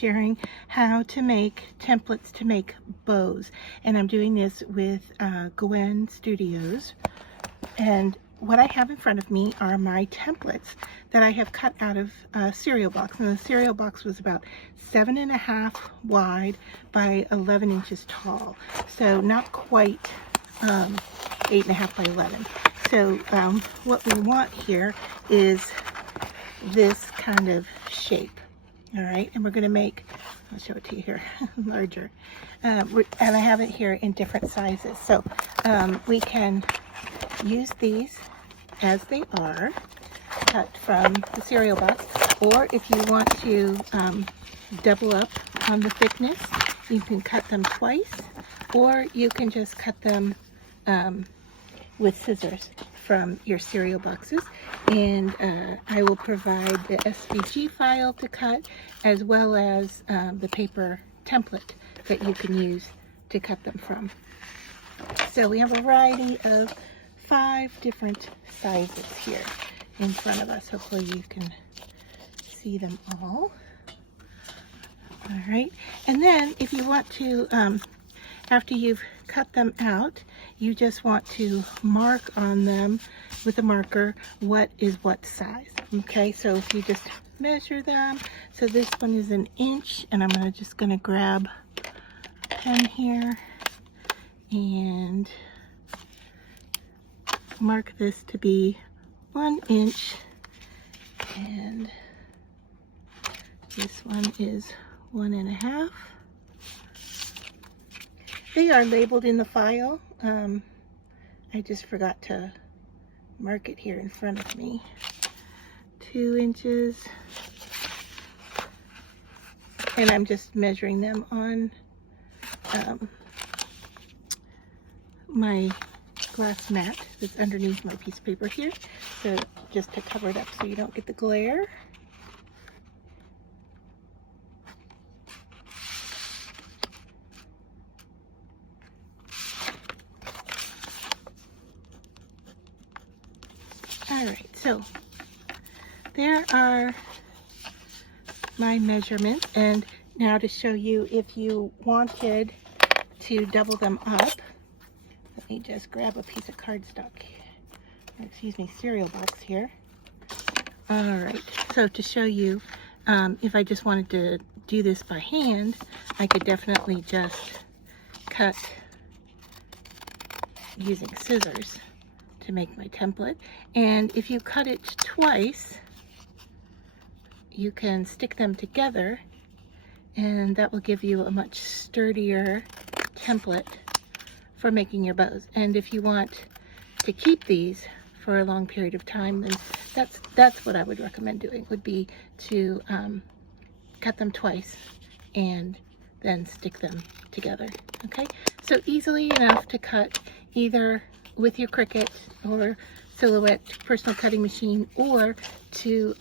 sharing how to make templates to make bows, and I'm doing this with Gwen Studios. And what I have in front of me are my templates that I have cut out of a cereal box, and the cereal box was about 7.5 wide by 11 inches tall, so not quite 8.5 by 11. So what we want here is this kind of shape. All right, and we're going to make, I'll show it to you here, larger. And I have it here in different sizes. So we can use these as they are, cut from the cereal box, or if you want to double up on the thickness, you can cut them twice, or you can just cut them with scissors from your cereal boxes. And I will provide the SVG file to cut, as well as the paper template that you can use to cut them from. So we have a variety of 5 different sizes here in front of us. Hopefully you can see them all. All right, and then if you want to, after you've cut them out, you just want to mark on them with a marker what is what size. Okay, so if you just measure them, so this one is 1 inch, and I'm just gonna grab a pen here and mark this to be 1 inch, and this one is 1.5. They are labeled in the file. I just forgot to mark it here in front of me. 2 inches. And I'm just measuring them on my glass mat that's underneath my piece of paper here. So just to cover it up so you don't get the glare. All right, so there are my measurements, and now to show you if you wanted to double them up, let me just grab a piece of cardstock, or excuse me, cereal box here. All right, so to show you, if I just wanted to do this by hand, I could definitely just cut using scissors to make my template. And if you cut it twice, you can stick them together, and that will give you a much sturdier template for making your bows. And if you want to keep these for a long period of time, then that's what I would recommend doing, would be to cut them twice and then stick them together. Okay, so easily enough to cut either with your Cricut or Silhouette personal cutting machine, or to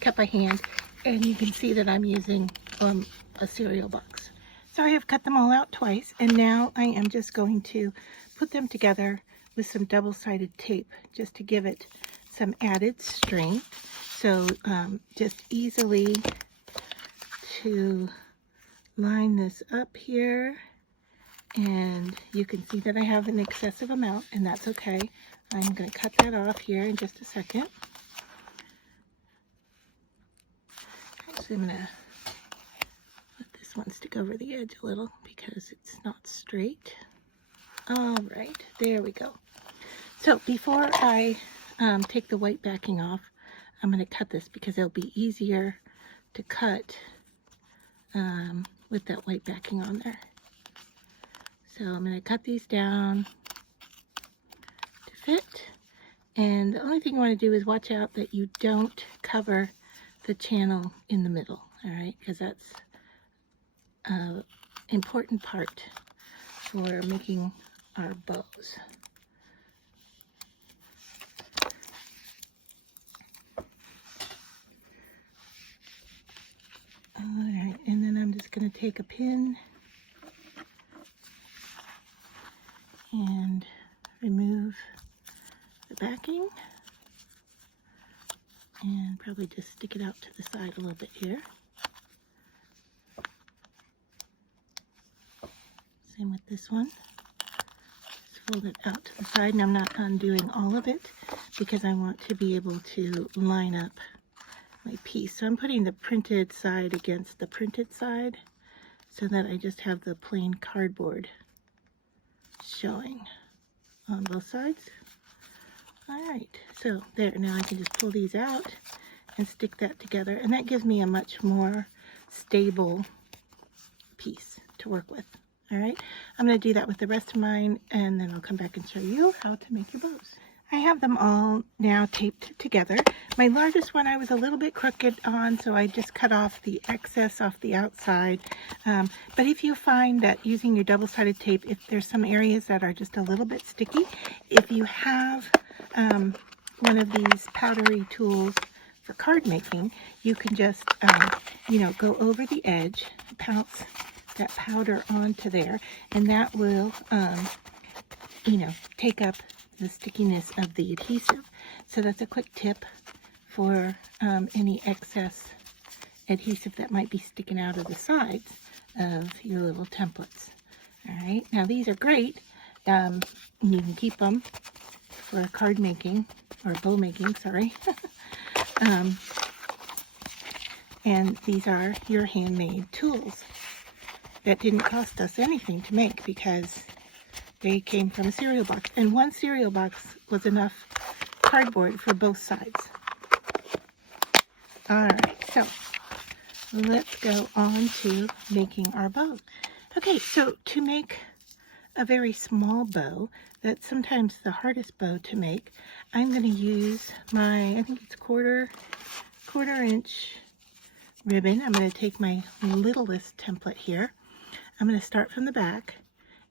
cut by hand. And you can see that I'm using a cereal box. So I have cut them all out twice, and now I am just going to put them together with some double-sided tape just to give it some added strength. So just easily to line this up here, and you can see that I have an excessive amount, and that's okay. I'm going to cut that off here in just a second. So I'm going to let this one stick over the edge a little because it's not straight. All right, there we go. So before I take the white backing off, I'm going to cut this because it'll be easier to cut with that white backing on there. So I'm going to cut these down to fit. And the only thing you want to do is watch out that you don't cover the channel in the middle, all right? Because that's an important part for making our bows. All right, and then I'm just going to take a pin and remove the backing, and probably just stick it out to the side a little bit here. Same with this one. Just fold it out to the side, and I'm not undoing all of it because I want to be able to line up my piece. So I'm putting the printed side against the printed side so that I just have the plain cardboard showing on both sides. Alright, so there, now I can just pull these out and stick that together, and that gives me a much more stable piece to work with. Alright, I'm going to do that with the rest of mine, and then I'll come back and show you how to make your bows. I have them all now taped together. My largest one I was a little bit crooked on, so I just cut off the excess off the outside. But if you find that using your double-sided tape, if there's some areas that are just a little bit sticky, if you have one of these powdery tools for card making, you can just, you know, go over the edge, pounce that powder onto there, and that will, you know, take up the stickiness of the adhesive. So that's a quick tip for any excess adhesive that might be sticking out of the sides of your little templates. All right, now these are great. You can keep them for card making, or bow making, sorry. And these are your handmade tools that didn't cost us anything to make because they came from a cereal box. And one cereal box was enough cardboard for both sides. Alright, so let's go on to making our bow. Okay, so to make a very small bow, that's sometimes the hardest bow to make, I'm going to use my, I think it's quarter inch ribbon. I'm going to take my littlest template here. I'm going to start from the back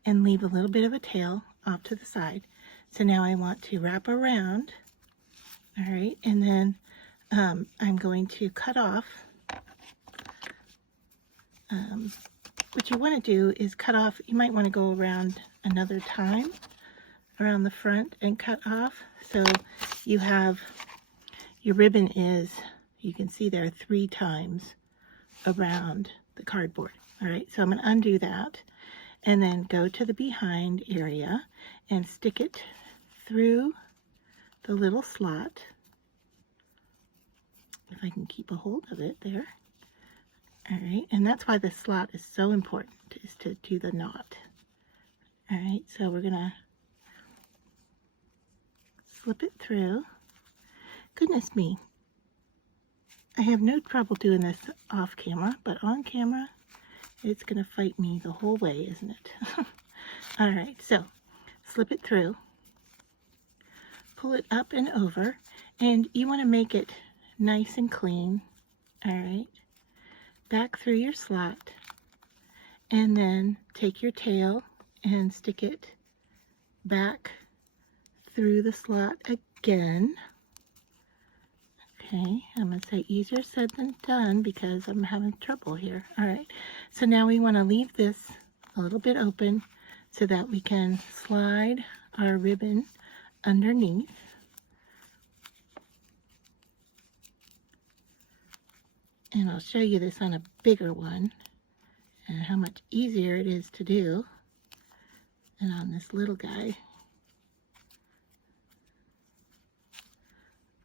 and leave a little bit of a tail off to the side. So now I want to wrap around, all right, and then I'm going to cut off. What you want to do is cut off, you might want to go around another time around the front and cut off. So you have, your ribbon is, you can see there 3 times around the cardboard. All right, so I'm going to undo that and then go to the behind area and stick it through the little slot. If I can keep a hold of it there. All right, and that's why the slot is so important, is to do the knot. All right, so we're gonna slip it through. Goodness me, I have no trouble doing this off camera, but on camera, it's gonna fight me the whole way, isn't it? All right, so slip it through, pull it up and over, and you wanna make it nice and clean. All right. Back through your slot, and then take your tail and stick it back through the slot again. Okay, I'm going to say easier said than done because I'm having trouble here. All right, so now we want to leave this a little bit open so that we can slide our ribbon underneath. And I'll show you this on a bigger one and how much easier it is to do than on this little guy.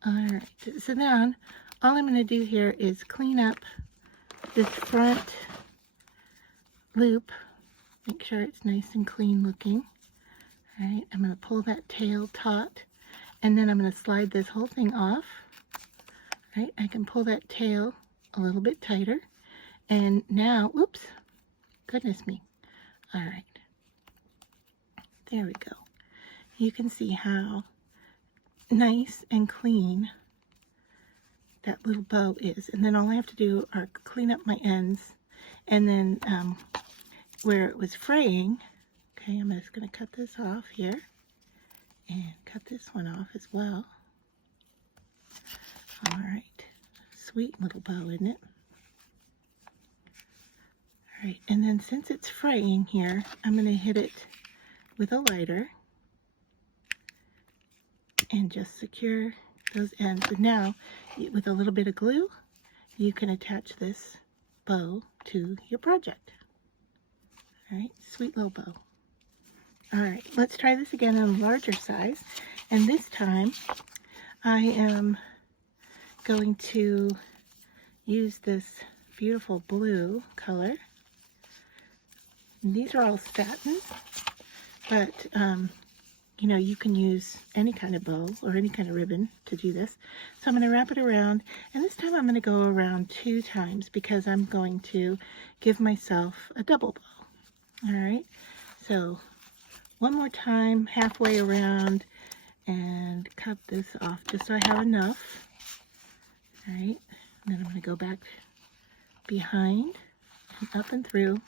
Alright, so now all I'm going to do here is clean up this front loop. Make sure it's nice and clean looking. Alright, I'm going to pull that tail taut, and then I'm going to slide this whole thing off. Right, I can pull that tail a little bit tighter, and now, whoops, goodness me. All right, there we go. You can see how nice and clean that little bow is, and then all I have to do are clean up my ends, and then where it was fraying, okay, I'm just going to cut this off here and cut this one off as well. All right. Sweet little bow, isn't it? All right, and then since it's fraying here, I'm going to hit it with a lighter and just secure those ends. And now, with a little bit of glue, you can attach this bow to your project. All right, sweet little bow. All right, let's try this again in a larger size. And this time I am going to use this beautiful blue color. And these are all satin, but you know, you can use any kind of bow or any kind of ribbon to do this. So I'm going to wrap it around, and this time I'm going to go around 2 times because I'm going to give myself a double bow. All right, so one more time, halfway around, and cut this off just so I have enough. All right, and then I'm going to go back behind and up and through.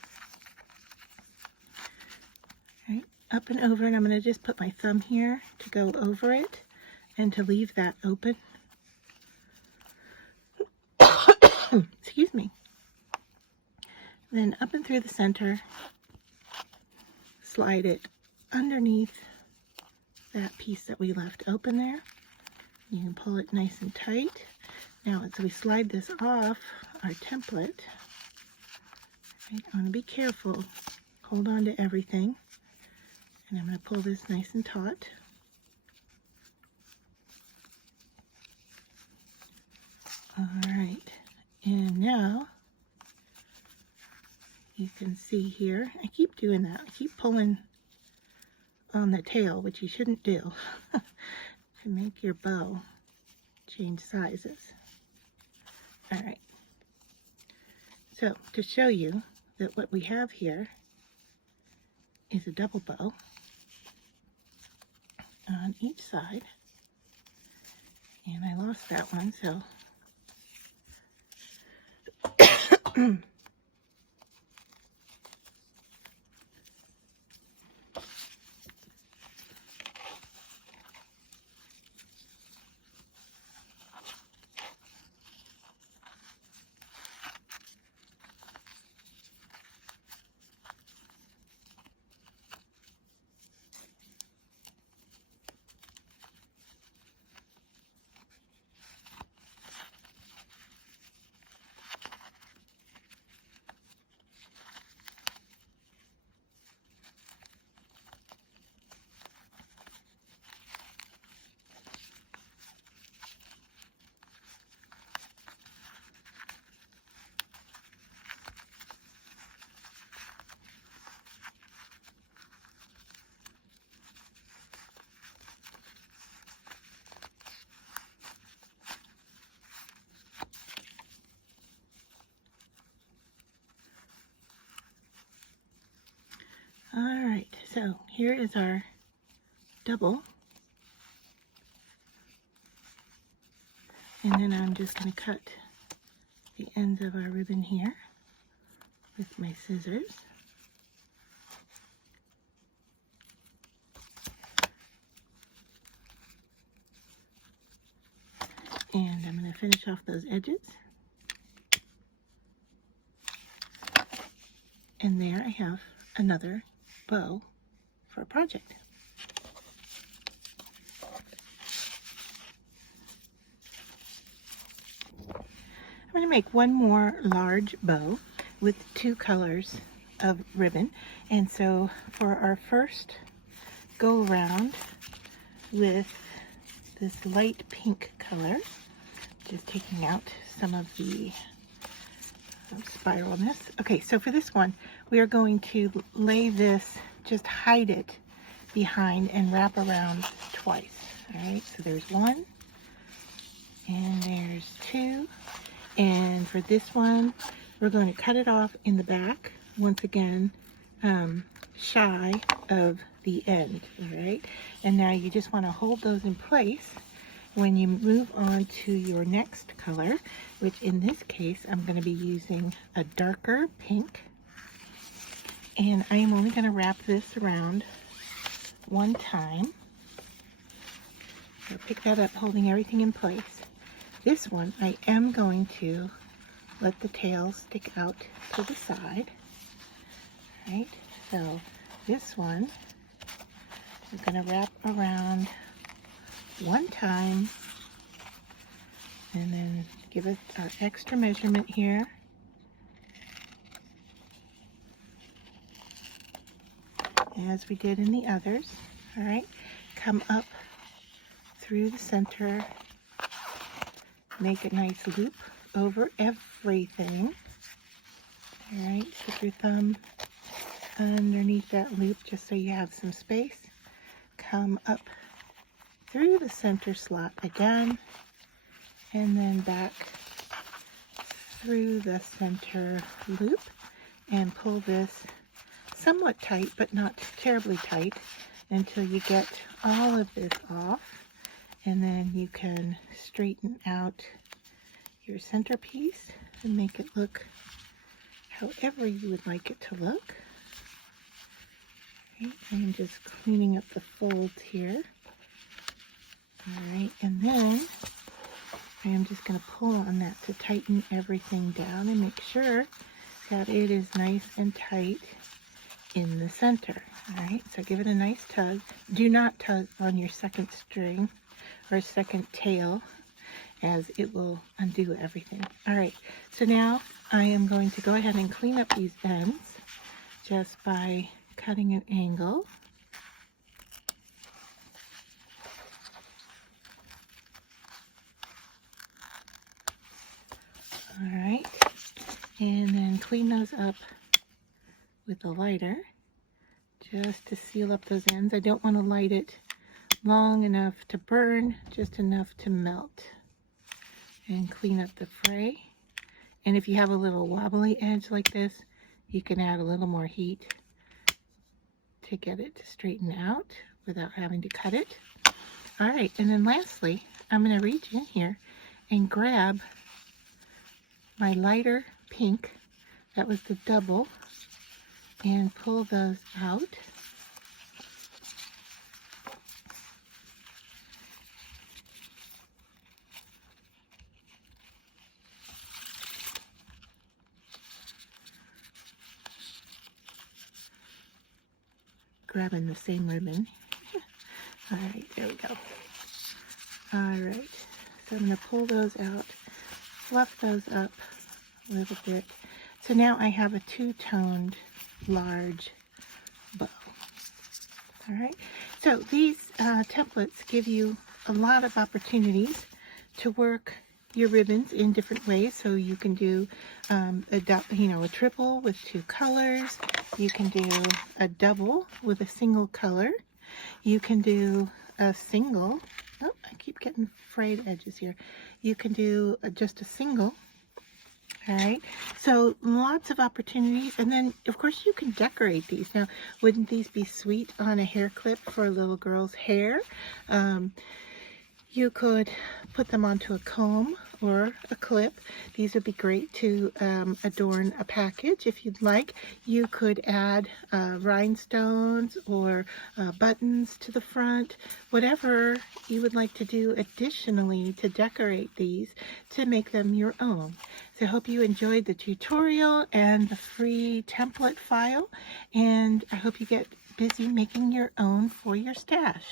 Up and over, and I'm going to just put my thumb here to go over it and to leave that open. Excuse me. Then up and through the center, slide it underneath that piece that we left open there. You can pull it nice and tight. Now as we slide this off our template, I want to be careful, hold on to everything. And I'm going to pull this nice and taut. All right, and now you can see here, I keep doing that. I keep pulling on the tail, which you shouldn't do to make your bow change sizes. All right, so to show you that what we have here is a double bow on each side, and I lost that one, so all right, so here is our double, and then I'm just going to cut the ends of our ribbon here with my scissors. And I'm going to finish off those edges. And there I have another bow for a project. I'm going to make one more large bow with 2 colors of ribbon. And so for our first go around with this light pink color, just taking out some of the spiralness. Okay, so for this one, we are going to lay this, just hide it behind and wrap around twice. All right, so there's 1, and there's 2. And for this one, we're going to cut it off in the back, once again, shy of the end, all right? And now you just want to hold those in place when you move on to your next color, which in this case, I'm going to be using a darker pink. And I am only going to wrap this around 1 time. So pick that up, holding everything in place. This one, I am going to let the tail stick out to the side. Right? So this one, we're going to wrap around 1 time, and then give it our extra measurement here. as we did in the others. All right, come up through the center, make a nice loop over everything. All right, stick your thumb underneath that loop just so you have some space. Come up through the center slot again, and then back through the center loop, and pull this somewhat tight, but not terribly tight, until you get all of this off, and then you can straighten out your centerpiece and make it look however you would like it to look. Right, I'm just cleaning up the folds here. All right, and then I am just going to pull on that to tighten everything down and make sure that it is nice and tight in the center. All right, so give it a nice tug. Do not tug on your second string or second tail, as it will undo everything. All right, so now I am going to go ahead and clean up these ends just by cutting an angle. All right, and then clean those up with a lighter just to seal up those ends. I don't want to light it long enough to burn, just enough to melt. And clean up the fray. And if you have a little wobbly edge like this, you can add a little more heat to get it to straighten out without having to cut it. All right, and then lastly, I'm going to reach in here and grab my lighter pink, that was the double, and pull those out. Grabbing the same ribbon. All right, there we go. All right, so I'm going to pull those out, fluff those up a little bit. So now I have a two-toned large bow. All right, so these templates give you a lot of opportunities to work your ribbons in different ways. So you can do a triple with two colors. You can do a double with a single color. You can do a single. Oh, I keep getting frayed edges here. You can do just a single. All right, so lots of opportunities. And then of course you can decorate these. Now, wouldn't these be sweet on a hair clip for a little girl's hair? You could put them onto a comb or a clip. These would be great to adorn a package if you'd like. You could add rhinestones or buttons to the front, whatever you would like to do additionally to decorate these to make them your own. So I hope you enjoyed the tutorial and the free template file, and I hope you get busy making your own for your stash.